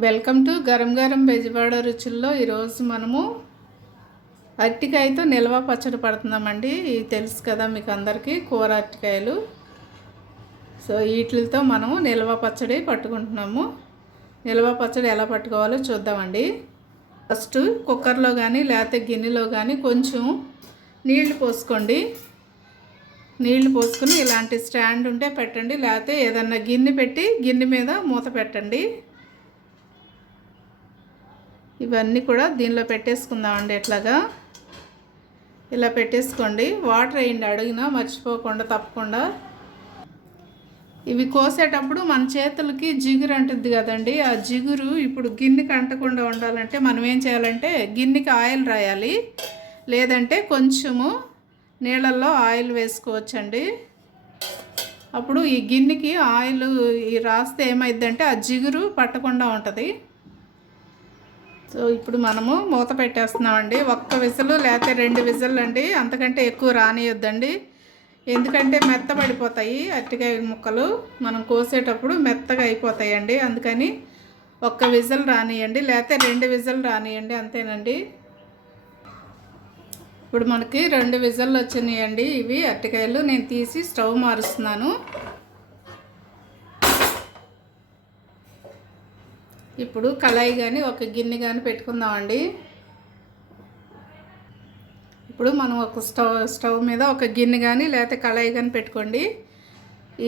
Welcome to గరం గరం బెజవాడ రుచుల్లో. ఈరోజు మనము అరటికాయతో నిల్వ పచ్చడి పడుతున్నామండి. ఇది తెలుసు కదా మీకు అందరికీ, కూర అరటికాయలు. సో వీటితో మనము నిల్వ పచ్చడి పట్టుకుంటున్నాము. నిల్వ పచ్చడి ఎలా పట్టుకోవాలో చూద్దామండి. ఫస్ట్ కుక్కర్లో కానీ లేకపోతే గిన్నెలో కానీ కొంచెం నీళ్లు పోసుకోండి. నీళ్లు పోసుకొని ఇలాంటి స్టాండ్ ఉంటే పెట్టండి, లేకపోతే ఏదన్నా గిన్నె పెట్టి గిన్నె మీద మూత పెట్టండి. ఇవన్నీ కూడా దీనిలో పెట్టేసుకుందామండి. ఎట్లాగా ఇలా పెట్టేసుకోండి. వాటర్ వేయండి అడుగున, మర్చిపోకుండా తప్పకుండా. ఇవి కోసేటప్పుడు మన చేతులకి జిగురు అంటుంది కదండి. ఆ జిగురు ఇప్పుడు గిన్నెకి అంటకుండా ఉండాలంటే మనం ఏం చేయాలంటే గిన్నెకి ఆయిల్ రాయాలి, లేదంటే కొంచెము నీళ్ళల్లో ఆయిల్ వేసుకోవచ్చండి. అప్పుడు ఈ గిన్నెకి ఆయిల్ రాస్తే ఏమైందంటే ఆ జిగురు పట్టకుండా ఉంటుంది. సో ఇప్పుడు మనము మూత పెట్టేస్తున్నామండి. ఒక్క విజలు లేకపోతే 2 విజలు అండి, అంతకంటే ఎక్కువ రానియొద్దండి. ఎందుకంటే మెత్తబడిపోతాయి అరటికాయ ముక్కలు, మనం కోసేటప్పుడు మెత్తగా అయిపోతాయండి. అందుకని ఒక్క విజల్ రానియండి, లేకపోతే 2 విజలు రానియండి, అంతేనండి. ఇప్పుడు మనకి 2 విజల్లు వచ్చినాయండి. ఇవి అరటికాయలు నేను తీసి స్టవ్ మారుస్తున్నాను. ఇప్పుడు కళాయి కానీ ఒక గిన్నె కానీ పెట్టుకుందామండి. ఇప్పుడు మనం ఒక స్టవ్ మీద ఒక గిన్నె కానీ లేకపోతే కళాయి కానీ పెట్టుకోండి.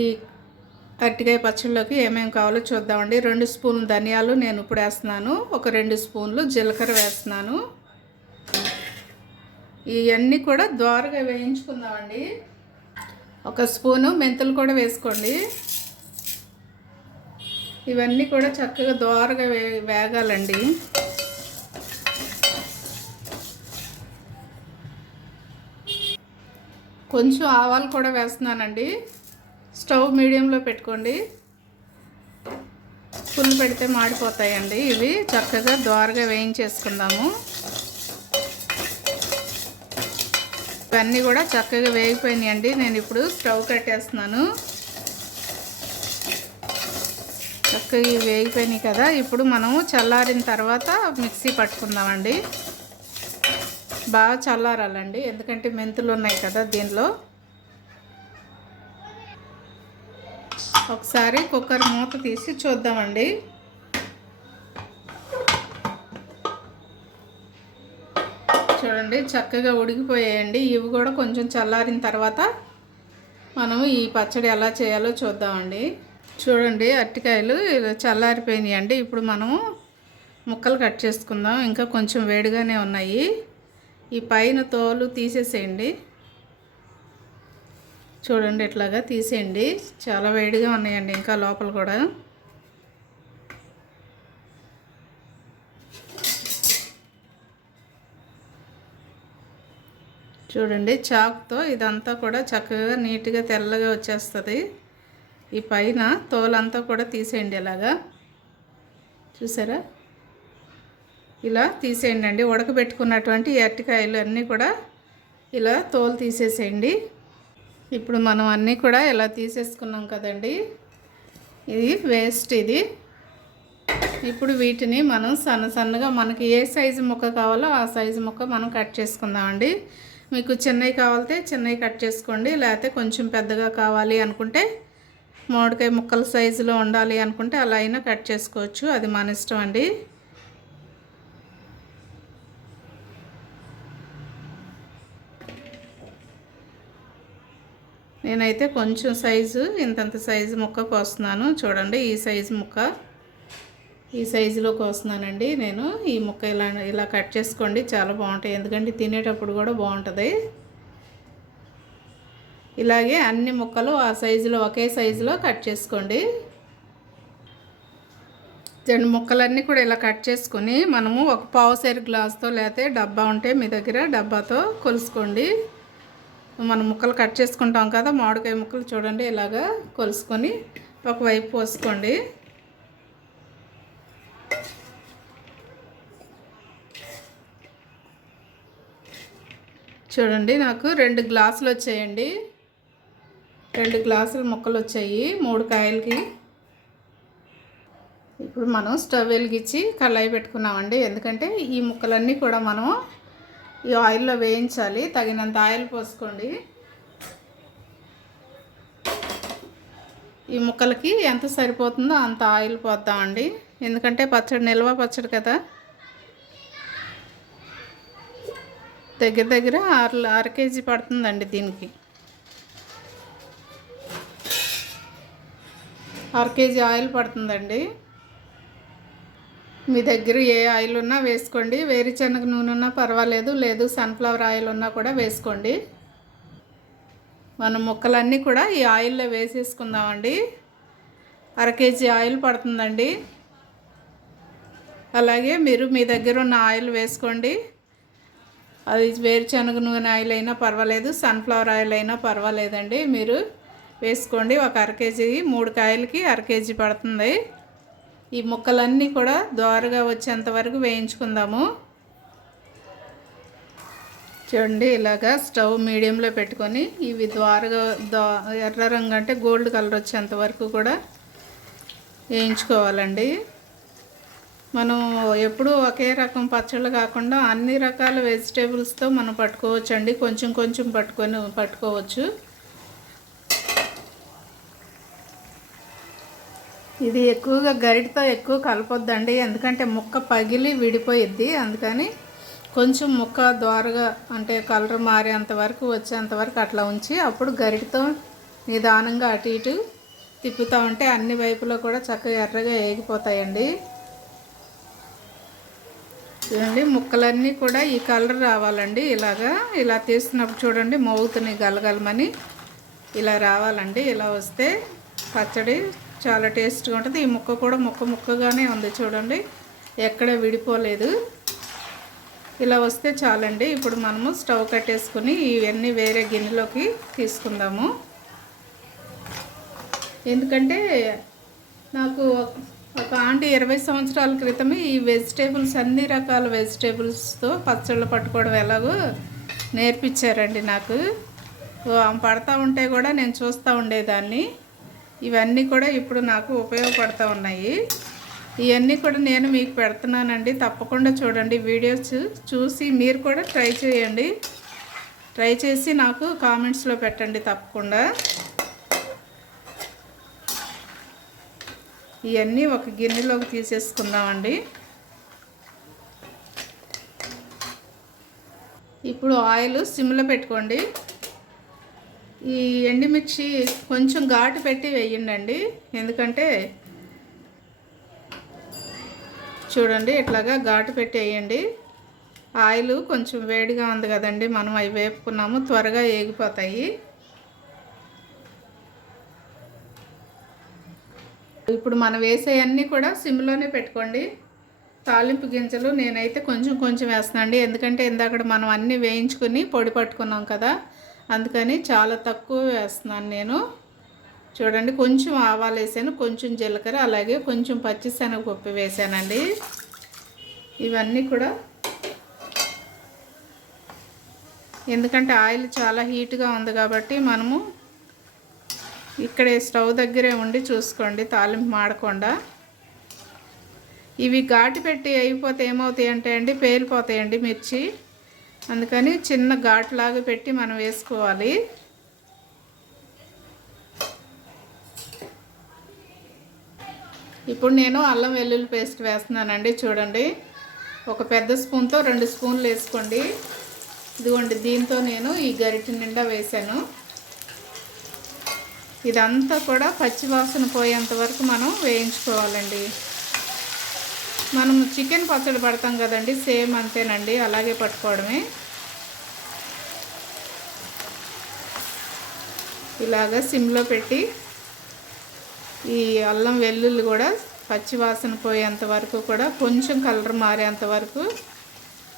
ఈ అరటికాయ పచ్చడిలోకి ఏమేమి కావాలో చూద్దామండి. 2 స్పూన్లు ధనియాలు నేను ఇప్పుడు వేస్తున్నాను. ఒక 2 స్పూన్లు జీలకర్ర వేస్తున్నాను. ఇవన్నీ కూడా దోరగా వేయించుకుందామండి. ఒక స్పూను మెంతులు కూడా వేసుకోండి. ఇవన్నీ కూడా చక్కగా దోరగా వేగాలండి. కొంచెం ఆవాలు కూడా వేస్తున్నానండి. స్టవ్ మీడియంలో పెట్టుకోండి. ఫుల్ పెడితే మాడిపోతాయండి. ఇవి చక్కగా దోరగా వేయించేసుకుందాము. ఇవన్నీ కూడా చక్కగా వేగిపోయినాయండి. నేను ఇప్పుడు స్టవ్ కట్టేస్తున్నాను. చక్కగా వేగిపోయినాయి కదా. ఇప్పుడు మనము చల్లారిన తర్వాత మిక్సీ పట్టుకుందామండి. బాగా చల్లారాలండి, ఎందుకంటే మెంతులు ఉన్నాయి కదా దీనిలో. ఒకసారి కుక్కర్ మూత తీసి చూద్దామండి. చూడండి చక్కగా ఉడికిపోయాయండి. ఇవి కూడా కొంచెం చల్లారిన తర్వాత మనము ఈ పచ్చడి ఎలా చేయాలో చూద్దామండి. చూడండి అరటికాయలు ఇలా చల్లారిపోయినాయి అండి. ఇప్పుడు మనము ముక్కలు కట్ చేసుకుందాం. ఇంకా కొంచెం వేడిగానే ఉన్నాయి. ఈ పైన తోలు తీసేసేయండి. చూడండి ఇట్లాగా తీసేయండి. చాలా వేడిగా ఉన్నాయండి ఇంకా లోపల కూడా. చూడండి చాకుతో ఇదంతా కూడా చక్కగా నీట్గా తెల్లగా వచ్చేస్తుంది. ఈ పైన తోలంతా కూడా తీసేయండి. ఇలాగా చూసారా, ఇలా తీసేయండి అండి. ఉడకబెట్టుకున్నటువంటి అరటికాయలు అన్నీ కూడా ఇలా తోలు తీసేసేయండి. ఇప్పుడు మనం అన్నీ కూడా ఇలా తీసేసుకున్నాం కదండి. ఇది వేస్ట్ ఇది. ఇప్పుడు వీటిని మనం సన్నగా మనకి ఏ సైజు ముక్క కావాలో ఆ సైజు ముక్క మనం కట్ చేసుకుందామండి. మీకు చిన్నవి కావాలితే చిన్నవి కట్ చేసుకోండి, లేకపోతే కొంచెం పెద్దగా కావాలి అనుకుంటే మామిడికాయ ముక్కల సైజులో ఉండాలి అనుకుంటే అలా అయినా కట్ చేసుకోవచ్చు. అది మన ఇష్టం అండి. నేనైతే కొంచెం సైజు ఇంతంత సైజు ముక్క కోస్తున్నాను. చూడండి ఈ సైజు ముక్క, ఈ సైజులో కోస్తున్నానండి నేను. ఈ ముక్క ఇలా కట్ చేసుకోండి, చాలా బాగుంటాయి. ఎందుకంటే తినేటప్పుడు కూడా బాగుంటుంది. ఇలాగే అన్ని ముక్కలు ఆ సైజులో ఒకే సైజులో కట్ చేసుకోండి. 2 ముక్కలన్నీ కూడా ఇలా కట్ చేసుకొని మనము ఒక పావుసేరు గ్లాస్తో లేకపోతే డబ్బా ఉంటే మీ దగ్గర డబ్బాతో కొలుసుకోండి. మనం ముక్కలు కట్ చేసుకుంటాం కదా మామిడికాయ ముక్కలు, చూడండి ఇలాగా కొలుసుకొని ఒకవైపు పోసుకోండి. చూడండి నాకు 2 గ్లాసులు వచ్చాయండి. 2 గ్లాసుల ముక్కలు వచ్చాయి 3 కాయలకి. ఇప్పుడు ఇప్పుడు మనం స్టవ్ వెలిగించి కళాయి పెట్టుకున్నామండి. ఎందుకంటే ఈ ముక్కలన్నీ కూడా మనం ఈ ఆయిల్లో వేయించాలి. తగినంత ఆయిల్ పోసుకోండి. ఈ ముక్కలకి ఎంత సరిపోతుందో అంత ఆయిల్ పోద్దామండి. ఎందుకంటే పచ్చడి నిల్వ పచ్చడి కదా. దగ్గర దగ్గర అర కేజీ పడుతుందండి. దీనికి అర కేజీ ఆయిల్ పడుతుందండి. మీ దగ్గర ఏ ఆయిల్ ఉన్నా వేసుకోండి. వేరుశనగ నూనె ఉన్నా పర్వాలేదు, లేదు సన్ఫ్లవర్ ఆయిల్ ఉన్నా కూడా వేసుకోండి. మనం ముక్కలన్నీ కూడా ఈ ఆయిల్లో వేసేసుకుందామండి. అర కేజీ ఆయిల్ పడుతుందండి. అలాగే మీరు మీ దగ్గర ఉన్న ఆయిల్ వేసుకోండి. అది వేరుశనగ నూనె ఆయిల్ అయినా పర్వాలేదు, సన్ఫ్లవర్ ఆయిల్ అయినా పర్వాలేదండి. మీరు వేసుకోండి. ఒక అర కేజీ 3 కాయలకి అర కేజీ పడుతుంది. ఈ ముక్కలన్నీ కూడా దోరగా వచ్చేంత వరకు వేయించుకుందాము. చూడండి, ఇలాగా స్టవ్ మీడియంలో పెట్టుకొని ఇవి ఎర్ర రంగు అంటే గోల్డ్ కలర్ వచ్చేంత వరకు కూడా వేయించుకోవాలండి. మనం ఎప్పుడూ ఒకే రకం పచ్చళ్ళు కాకుండా అన్ని రకాల వెజిటేబుల్స్తో మనం పట్టుకోవచ్చండి. కొంచెం కొంచెం పట్టుకోవచ్చు. ఇది ఎక్కువగా గరిటతో ఎక్కువ కలపొద్దండి. ఎందుకంటే ముక్క పగిలి విడిపోయిద్ది. అందుకని కొంచెం ముక్క దోరగా అంటే కలర్ మారేంత వరకు వచ్చేంత వరకు అట్లా ఉంచి అప్పుడు గరిటతో నిదానంగా అటు ఇటు తిప్పుతూ ఉంటే అన్ని వైపులో కూడా చక్కగా ఎర్రగా వేగిపోతాయండి. చూడండి, ముక్కలన్నీ కూడా ఈ కలర్ రావాలండి. ఇలా తీస్తున్నప్పుడు చూడండి మోగుతున్నాయి గలగలమని. ఇలా రావాలండి. ఇలా వస్తే పచ్చడి చాలా టేస్ట్గా ఉంటుంది. ఈ ముక్క కూడా ముక్కగానే ఉంది చూడండి, ఎక్కడ విడిపోలేదు. ఇలా వస్తే చాలండి. ఇప్పుడు మనము స్టవ్ కట్టేసుకుని ఇవన్నీ వేరే గిన్నెలోకి తీసుకుందాము. ఎందుకంటే నాకు ఒక ఆంటీ 20 సంవత్సరాల క్రితమే ఈ వెజిటేబుల్స్ అన్ని రకాల వెజిటేబుల్స్తో పచ్చళ్ళు పట్టుకోవడం ఎలాగో నేర్పించారండి నాకు. పడతా ఉంటే కూడా నేను చూస్తూ ఉండేదాన్ని. ఇవన్నీ కూడా ఇప్పుడు నాకు ఉపయోగపడుతూ ఉన్నాయి. ఇవన్నీ కూడా నేను మీకు పెడుతున్నానండి. తప్పకుండా చూడండి. వీడియోస్ చూసి మీరు కూడా ట్రై చేయండి. ట్రై చేసి నాకు కామెంట్స్లో పెట్టండి తప్పకుండా. ఇవన్నీ ఒక గిన్నెలోకి తీసేసుకుందామండి. ఇప్పుడు ఆయిల్ సిమ్లో పెట్టుకోండి. ఈ ఎండుమిర్చి కొంచెం ఘాటు పెట్టి వేయండి. ఎందుకంటే చూడండి, ఇట్లాగా ఘాటు పెట్టి వేయండి. ఆయిల్ కొంచెం వేడిగా ఉంది కదండి, మనం అవి వేపుకున్నాము, త్వరగా వేగిపోతాయి. ఇప్పుడు మనం వేసేవన్నీ కూడా సిమ్లోనే పెట్టుకోండి. తాలింపు గింజలు నేనైతే కొంచెం కొంచెం వేస్తున్నానండి. ఎందుకంటే ఇందాక మనం అన్నీ వేయించుకుని పొడి పట్టుకున్నాం కదా, అందుకని చాలా తక్కువ వేస్తున్నాను నేను. చూడండి, కొంచెం ఆవాలు వేసాను, కొంచెం జీలకర్ర, అలాగే కొంచెం పచ్చిశనగపప్పు వేసానండి. ఇవన్నీ కూడా ఎందుకంటే ఆయిల్ చాలా హీట్గా ఉంది కాబట్టి మనము ఇక్కడే స్టవ్ దగ్గరే ఉండి చూసుకోండి తాలింపు మాడకుండా. ఇవి ఘాటు పెట్టి అయిపోతే ఏమవుతాయి అంటే అండి, పేలిపోతాయండి మిర్చి. అందుకని చిన్న ఘాటులాగా పెట్టి మనం వేసుకోవాలి. ఇప్పుడు నేను అల్లం వెల్లుల్లి పేస్ట్ వేస్తున్నానండి. చూడండి, ఒక పెద్ద స్పూన్తో 2 స్పూన్లు వేసుకోండి. ఇదిగోండి, దీంతో నేను ఈ గరిటె నిండా వేసాను. ఇదంతా కూడా పచ్చి వాసన పోయేంత వరకు మనం వేయించుకోవాలండి. మనం చికెన్ పచ్చడి పడతాం కదండి, సేమ్ అంతేనండి, అలాగే పట్టుకోవడమే. ఇలాగా సిమ్లో పెట్టి ఈ అల్లం వెల్లుల్లి కూడా పచ్చి వాసన పోయేంత వరకు కూడా కొంచెం కలర్ మారేంత వరకు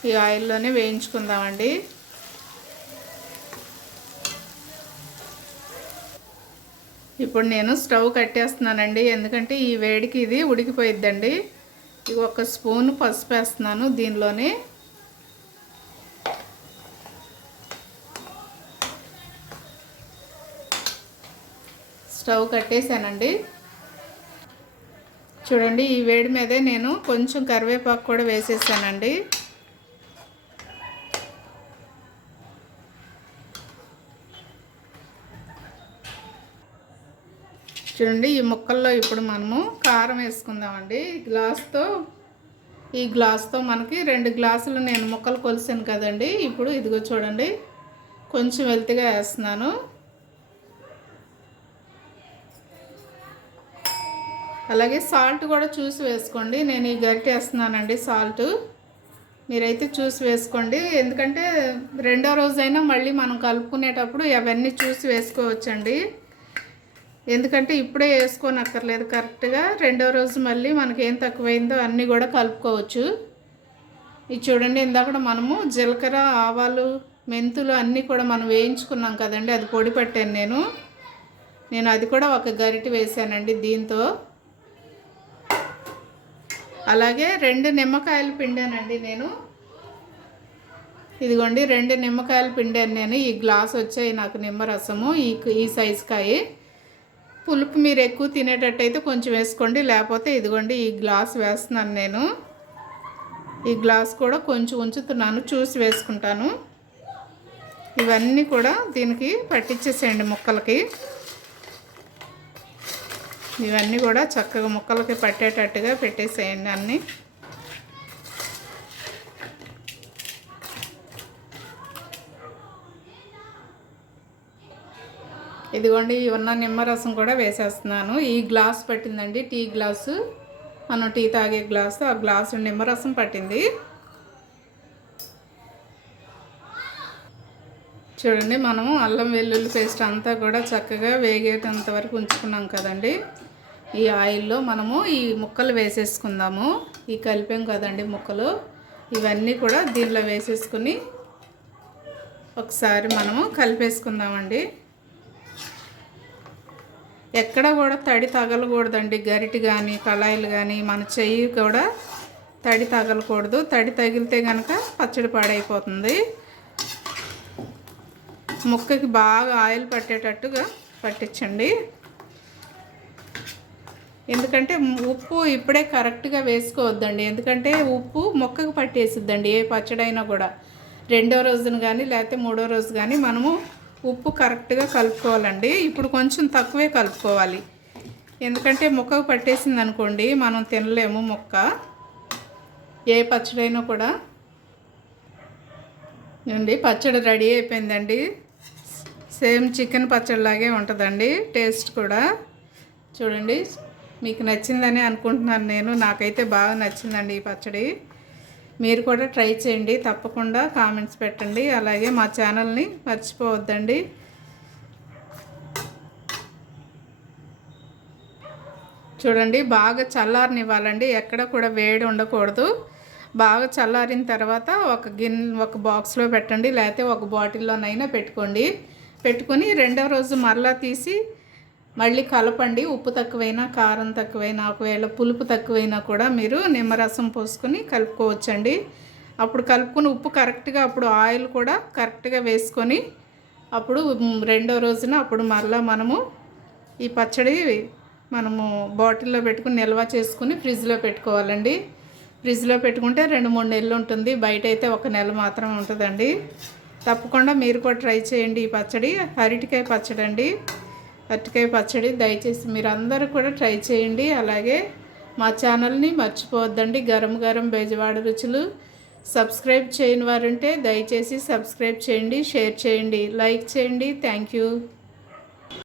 ఈ ఆయిల్లోనే వేయించుకుందామండి. ఇప్పుడు నేను స్టవ్ కట్టేస్తున్నానండి. ఎందుకంటే ఈ వేడికి ఇది ఉడికిపోయిద్దండి. ఇది 1 స్పూన్ పసుపు వేస్తున్నాను దీనిలోనే. స్టవ్ కట్టేసానండి. చూడండి ఈ వేడి మీదే నేను కొంచెం కరివేపాకు కూడా వేసేసానండి. చూడండి ఈ ముక్కల్లో ఇప్పుడు మనము కారం వేసుకుందామండి. ఈ గ్లాస్తో మనకి 2 గ్లాసులు నేను ముక్కలు కొలిసాను కదండి. ఇప్పుడు ఇదిగో చూడండి కొంచెం వెల్తిగా వేస్తున్నాను. అలాగే సాల్ట్ కూడా చూసి వేసుకోండి. నేను ఈ గరిటె వేస్తున్నానండి సాల్ట్. మీరైతే చూసి వేసుకోండి. ఎందుకంటే రెండో రోజైనా మళ్ళీ మనం కలుపుకునేటప్పుడు అవన్నీ చూసి వేసుకోవచ్చండి. ఎందుకంటే ఇప్పుడే వేసుకోనక్కర్లేదు, కరెక్ట్గా రెండో రోజు మళ్ళీ మనకి ఏం తక్కువైందో అన్నీ కూడా కలుపుకోవచ్చు. ఇది చూడండి ఇందాక మనము జీలకర్ర, ఆవాలు, మెంతులు అన్నీ కూడా మనం వేయించుకున్నాం కదండి, అది పొడి పట్టాను నేను అది కూడా ఒక గరిటె వేసానండి దీంతో. అలాగే 2 నిమ్మకాయలు పిండానండి నేను. ఇదిగోండి 2 నిమ్మకాయలు పిండాను నేను. ఈ గ్లాస్ వచ్చాయి నాకు నిమ్మరసము ఈ సైజు కాయ. పులుపు మీరు ఎక్కువ తినేటట్టయితే కొంచెం వేసుకోండి, లేకపోతే ఇదిగోండి ఈ గ్లాస్ వేస్తున్నాను నేను. ఈ గ్లాస్ కూడా కొంచెం ఉంచుతున్నాను, చూసి వేసుకుంటాను. ఇవన్నీ కూడా దీనికి పట్టించేసేయండి ముక్కలకి. ఇవన్నీ కూడా చక్కగా ముక్కలకి పట్టేటట్టుగా పెట్టేసేయండి అన్నీ. ఇదిగోండి ఉన్న నిమ్మరసం కూడా వేసేస్తున్నాను. ఈ గ్లాస్ పట్టిందండి, టీ గ్లాసు, మనం టీ తాగే గ్లాసు, ఆ గ్లాసు నిమ్మరసం పట్టింది. చూడండి మనము అల్లం వెల్లుల్లి పేస్ట్ అంతా కూడా చక్కగా వేగేటంత వరకు ఉంచుకున్నాం కదండి. ఈ ఆయిల్లో మనము ఈ ముక్కలు వేసేసుకుందాము. ఈ కలిపాం కదండి ముక్కలు, ఇవన్నీ కూడా దీనిలో వేసేసుకుని ఒకసారి మనము కలిపేసుకుందామండి. ఎక్కడ కూడా తడి తగలకూడదండి. గరిటె కానీ కళాయిలు కానీ మన చెయ్యి కూడా తడి తగలకూడదు. తడి తగిలితే కనుక పచ్చడి పాడైపోతుంది. ముక్కకి బాగా ఆయిల్ పట్టేటట్టుగా పట్టించండి. ఎందుకంటే ఉప్పు ఇప్పుడే కరెక్ట్గా వేసుకోవద్దండి. ఎందుకంటే ఉప్పు మొక్కకు పట్టేసిద్దండి ఏ పచ్చడైనా కూడా. రెండో రోజున కానీ లేకపోతే మూడో రోజు కానీ మనము ఉప్పు కరెక్ట్గా కలుపుకోవాలండి. ఇప్పుడు కొంచెం తక్కువే కలుపుకోవాలి, ఎందుకంటే ముక్కకు పట్టేసింది అనుకోండి మనం తినలేము ముక్క, ఏ పచ్చడైనా కూడా. అండి పచ్చడి రెడీ అయిపోయిందండి. సేమ్ చికెన్ పచ్చడిలాగే ఉంటుందండి టేస్ట్ కూడా. చూడండి మీకు నచ్చిందని అనుకుంటున్నాను నేను. నాకైతే బాగా నచ్చిందండి ఈ పచ్చడి. మీరు కూడా ట్రై చేయండి, తప్పకుండా కామెంట్స్ పెట్టండి. అలాగే మా ఛానల్ని మర్చిపోవద్దండి. చూడండి బాగా చల్లారనివ్వాలండి, ఎక్కడ కూడా వేడి ఉండకూడదు. బాగా చల్లారిన తర్వాత ఒక బాక్స్లో పెట్టండి, లేకపోతే ఒక బాటిల్లోనైనా పెట్టుకొని రెండో రోజు మరలా తీసి మళ్ళీ కలపండి. ఉప్పు తక్కువైనా కారం తక్కువైనా ఒకవేళ పులుపు తక్కువైనా కూడా మీరు నిమ్మరసం పోసుకొని కలుపుకోవచ్చండి. అప్పుడు కలుపుకొని ఉప్పు కరెక్ట్గా, అప్పుడు ఆయిల్ కూడా కరెక్ట్గా వేసుకొని అప్పుడు రెండో రోజున అప్పుడు మరలా మనము ఈ పచ్చడి మనము బాటిల్లో పెట్టుకుని నిల్వ చేసుకుని ఫ్రిడ్జ్లో పెట్టుకోవాలండి. ఫ్రిడ్జ్లో పెట్టుకుంటే 2-3 నెలలు ఉంటుంది, బయట అయితే 1 నెల మాత్రం ఉంటుందండి. తప్పకుండా మీరు కూడా ట్రై చేయండి ఈ పచ్చడి. అరటికాయ పచ్చడి అండి, అరటికాయ పచ్చడి. దయచేసి మీరు అందరూ కూడా ట్రై చేయండి. అలాగే మా ఛానల్ని మర్చిపోవద్దండి, గరం గరం బెజవాడ రుచులు. సబ్స్క్రైబ్ చేయని వారుంటే దయచేసి సబ్స్క్రైబ్ చేయండి, షేర్ చేయండి, లైక్ చేయండి. Thank you.